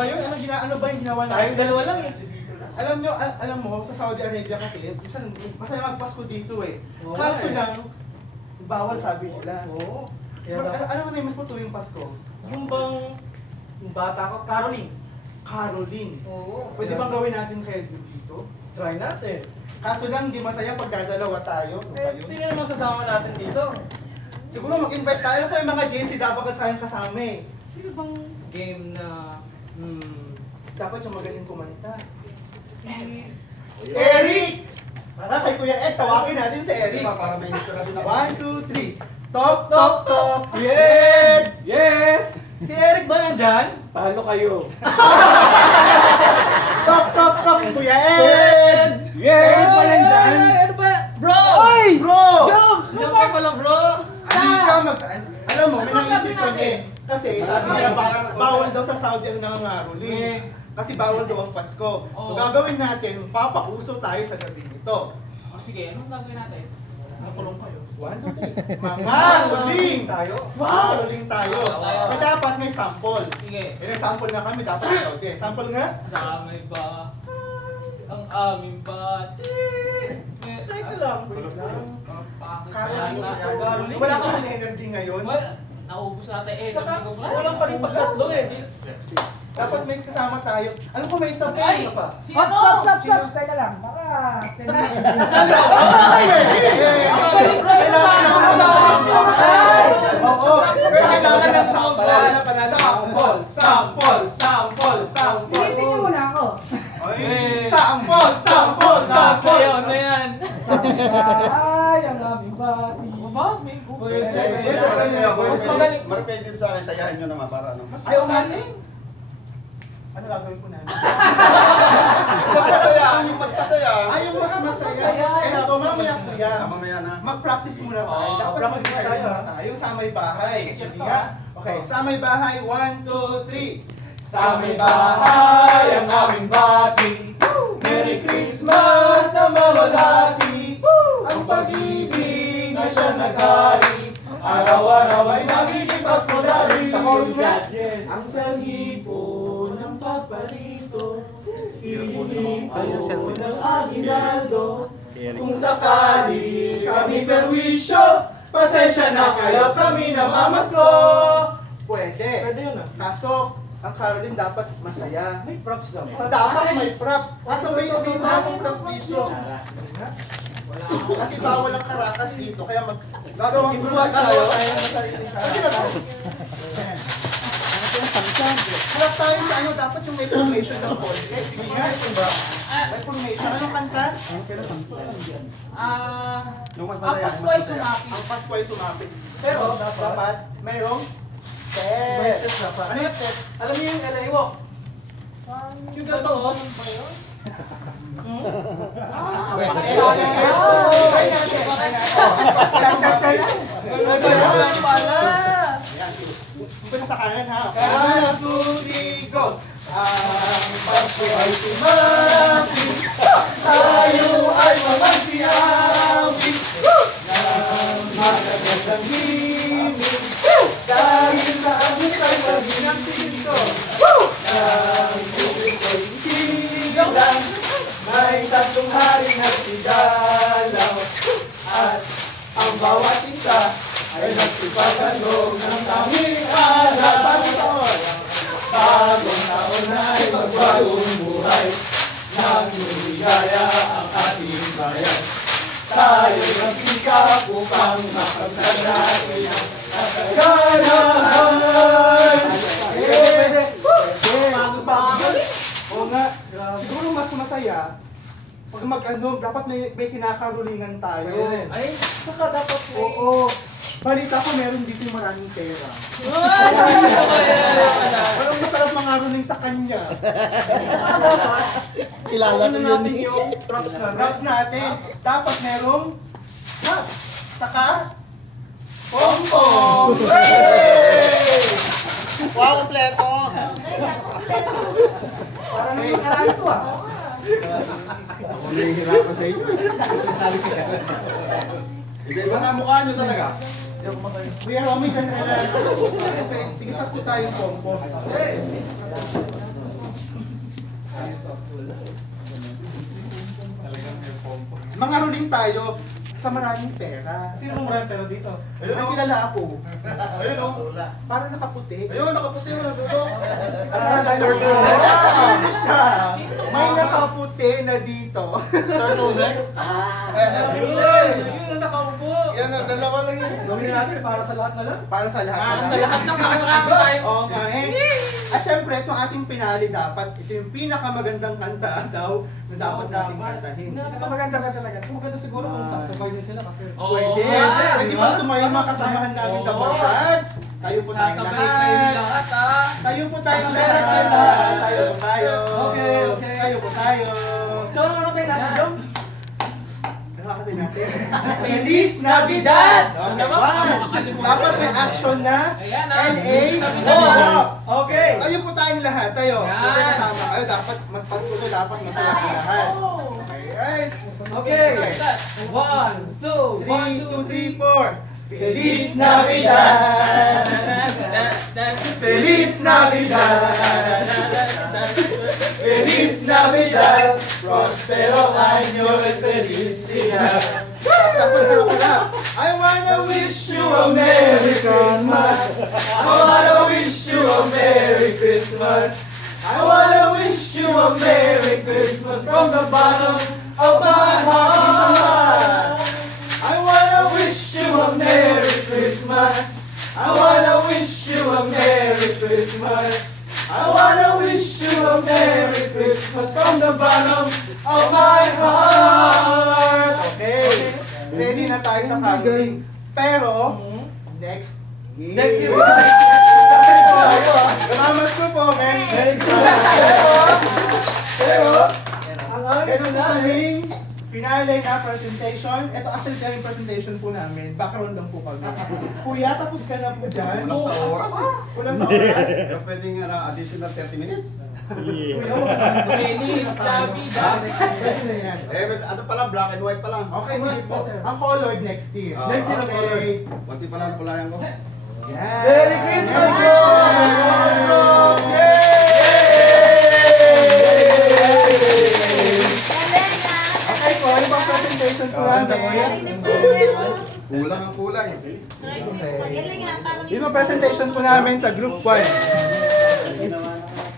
ba yun? Ano ba yung ginawa natin? Tayong dalawa lang eh. Alam mo, sa Saudi Arabia kasi, minsan masaya magpasko dito eh. Oo, Kaso eh. lang, bawal sabi nila. Oo. Ano mo na yung mas matuloy yung Pasko? Yung bang yung bata ko, Caroline. Caroline. Oo. Pwede bang gawin natin kayo dito? Try natin. Kaso lang, di masaya pag dadalawa tayo. Ano ba Eh, yun? sino naman sasama natin dito? Siguro mag-invite tayo kung yung mga JC dapat kasama eh. Sino bang game na Dapat yung magaling kumanta. si Eric! Tara kay Kuya Ed, tawagin natin si Eric. Para may inspirasyon ako. 1, 2, 3. Tok, tok, tok! Yes! Yes! Si Eric ba nandyan? Talo kayo. Tok, tok, tok! Kuya Ed! Yes! Eric ba nandyan? Ano ba? Bro! Oy! Bro! Diyan kayo pala, bro! Hindi ka Alam mo, may naisip kami. Kasi sabi nila bawal daw sa Saudi ang nangangaroling. Kasi bawal daw ang Pasko. So gagawin natin, papakuso tayo sa gabi nito. O sige, anong gagawin natin? Nakulong kayo. 1, 2, 3. Mangaroling! tayo. Mangaroling tayo. Pero dapat may sample. Sige. May sample na kami, dapat ikaw din. Sample nga? Sa may ba ang aming bati. Teka lang. Caroling, wala ka ng energy ngayon. Wala. Naubos natin eh. Saka, walang pa rin pagtatlo eh. Dapat may kasama tayo. Alam ko may isang Ay! ano pa. Si Stop, ano? stop, stop, stop! Teka lang, baka... Oo, pero kailangan ng sample. Sample, sample, sample, sample. Pilitin niyo muna ako. Sample, sample, sample. Sa'yo, ano yan? Ay, ang aming bati. Ba? May Pwede. Mas magaling. Marapay din sa akin, sayahin nyo naman para ano. Mas Ayaw magaling. Ano gagawin ko namin? Mas masaya, yung mas masaya. Ay, yung mas masaya. Ito, mamaya kuya. Mamaya na. Mag-practice muna tayo. Oo, Dapat practice mag-practice tayo, muna ha? tayo sa may bahay. Sure Sige to. nga. Okay, sa may bahay. 1, 2, 3. Sa may bahay ang aming bati. Merry Christmas na mawalati. Ang pag-ibig na siya naghari. Araw-araw ay nagigibas mo dali. Sa chorus mo. Ang salhipo ng papalito. Hihilipo ng aginaldo. Kung sakali kami perwisyo, pasensya na kayo kami namamasko. Pwede. Pwede yun ah. Kaso, ang Caroline dapat masaya. May props naman. Dapat may props. Kaso may akong props dito. Kasi bawal ang karakas dito. Kaya gagawin ko tayo ng sariling karakas. Harap tayo sa ano, dapat yung may formation ng ball. Sige nga, may formation. Anong kanta? Yung mas Ang masaya, Pasko mas ay masaya. sumapit. Ang Pasko ay sumapit. Pero, Dapat mayroong May step. step dapat. Ano yung step? Alam niyo yung LA walk? Yung gato oh. Umpisa sa kanan ha. 1, 2, 3, go! Ang Pasko ay sumapit, tayo ay mamagsiyawi, ng magagandang himig, dahil sa amin ay maginagsin ko, ng tubig ko'y sigaw, may tatlong hari nagsigalaw, at ang bawat isa ay nagsipagalog ng tanging araw. Bagong taon ay magbagong buhay, nang lumigaya ang ating bayan. Tayo nagsikap upang mapagtan natin ang kaganahan. Pwede. Oo nga, siguro mas masaya pag dapat may kinakarulingan tayo. Pwede. Ay, saka dapat may... Oo. Balita ko meron dito yung maraming pera. Walang masarap mangaruling sa kanya. Kilala natin yung props natin. Props natin, dapat merong hat. Saka, pom-pom! Wow, kompleto! Parang nangyayari ito ah. Ako nahihirapan sa inyo. Hindi ba na mukha nyo talaga? Kuya Romy, dyan na lang. Tigisak ko tayong pom-pom. mga ruling tayo sa maraming pera. Sino mong maraming pera dito? Ayun Ang o. kilala ako. Ayun o. Parang nakaputi. Ayun, nakaputi mo na dulo. Ano siya? May nakaputi na dito. Turtleneck? Yun ang nakaupo. Yan ang dalawa lang yun. Gawin natin para sa lahat na lang. Para sa lahat. Para na sa lang. lahat ng kakakami tayo. Okay. Syempre, itong ating pinali dapat, ito yung pinakamagandang kanta daw na dapat nating kantahin. Maganda ka talaga. Maganda siguro kung sasabay din sila kasi. Oo. Pwede. nga. Pwede ba tumayo mga kasamahan namin Oo. the Borsats? Tayo po tayong Sasabay kayo lahat. lahat ah. Tayo po tayong Tayo lahat. lahat. Tayo po tayo. Okay, okay. Tayo po tayo. So, ano tayo natin, Jom? Nakakatayo natin. Feliz Navidad! Okay, Naman, one. makakalimutan. Dapat may action na. Ayan, ah. L.A. Feliz Navidad. Go. Okay. Tayo po tayong lahat. Tayo. Yan. Siyempre kasama kayo. Dapat mas Pasko to. Dapat masaya po lahat. Okay, right. Okay. 1, 2, 3, 2, 3, 4. Feliz Navidad! Feliz Navidad! Feliz Navidad! Prospero año de felicidad! I wanna wish you a Merry Christmas! I wanna wish you a Merry Christmas! I wanna wish you a Merry Christmas from the bottom of my heart! I wanna wish you a Merry Christmas. I wanna wish you a Merry Christmas. I wanna wish you a Merry Christmas from the bottom of my heart. Okay. Ready na tayo sa caroling. Pero, next year. Next year. Salamat ko po, Merry Merry Christmas. Pero, Ang aming meron po pinali. kaming finale na presentation. Ito actually yung presentation po namin. Background lang po kami. Kuya, tapos ka na po dyan. Kulang sa oras eh. Kulang sa oras. Kaya pwedeng additional 30 minutes. Kuya, wag na. Feliz Navidad. Pwede na yan. Ano pa lang, black and white pa lang. Okay, sige po. Ang colored next year. Next year ang colored. Okay. Kunti pa lang pulayan ko. Yan. Merry Christmas, Merry bro! Christmas! Okay po, ano bang presentation po namin? Kulang ang kulay. Yung presentation po namin sa group 1.